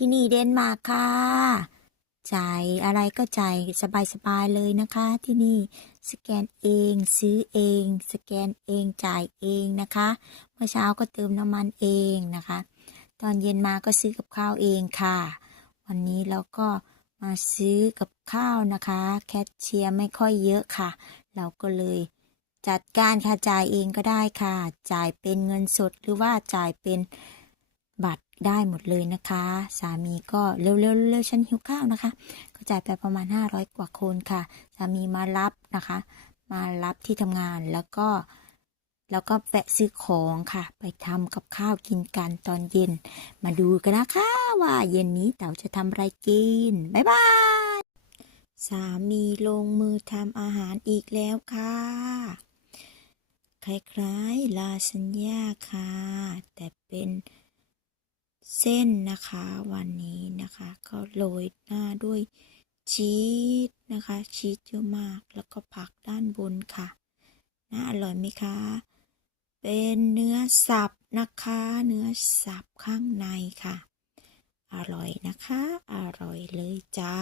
ที่นี่เดนมาร์กค่ะจ่ายอะไรก็จ่ายสบายๆเลยนะคะ ที่นี่สแกนเองซื้อเอง สแกนเองจ่ายเองนะคะ เมื่อเช้าก็เติมน้ำมันเองนะคะ ตอนเย็นมาก็ซื้อกับข้าวเองค่ะ วันนี้เราก็มาซื้อกับข้าวนะคะ แคชเชียร์ไม่ค่อยเยอะค่ะ เราก็เลยจัดการค่ะจ่ายเองก็ได้ค่ะ จ่ายเป็นเงินสดหรือว่าจ่ายเป็นบัตร ได้หมดเลยนะคะ สามีก็เร็วๆเร็วๆฉันหิวข้าวนะคะ ก็จ่ายไปประมาณ 500 กว่าคนค่ะ สามีมารับนะคะ มารับที่ทำงานแล้วก็แล้วก็แวะซื้อของค่ะ ไปทำกับข้าวกินกันตอนเย็น มาดูกันนะคะว่าเย็นนี้เต๋าจะทำอะไรกิน บ๊ายบาย สามีลงมือทำอาหารอีกแล้วค่ะ คล้ายๆลาซานญ่าค่ะ แต่เป็น เส้นนะคะ วันนี้นะคะ ก็โรยหน้าด้วยชีสนะคะ ชีสเยอะมากแล้วก็ผักด้านบนค่ะน่าอร่อยไหมคะ เป็นเนื้อสับนะคะ เนื้อสับข้างในค่ะ อร่อยนะคะ อร่อยเลยจ้า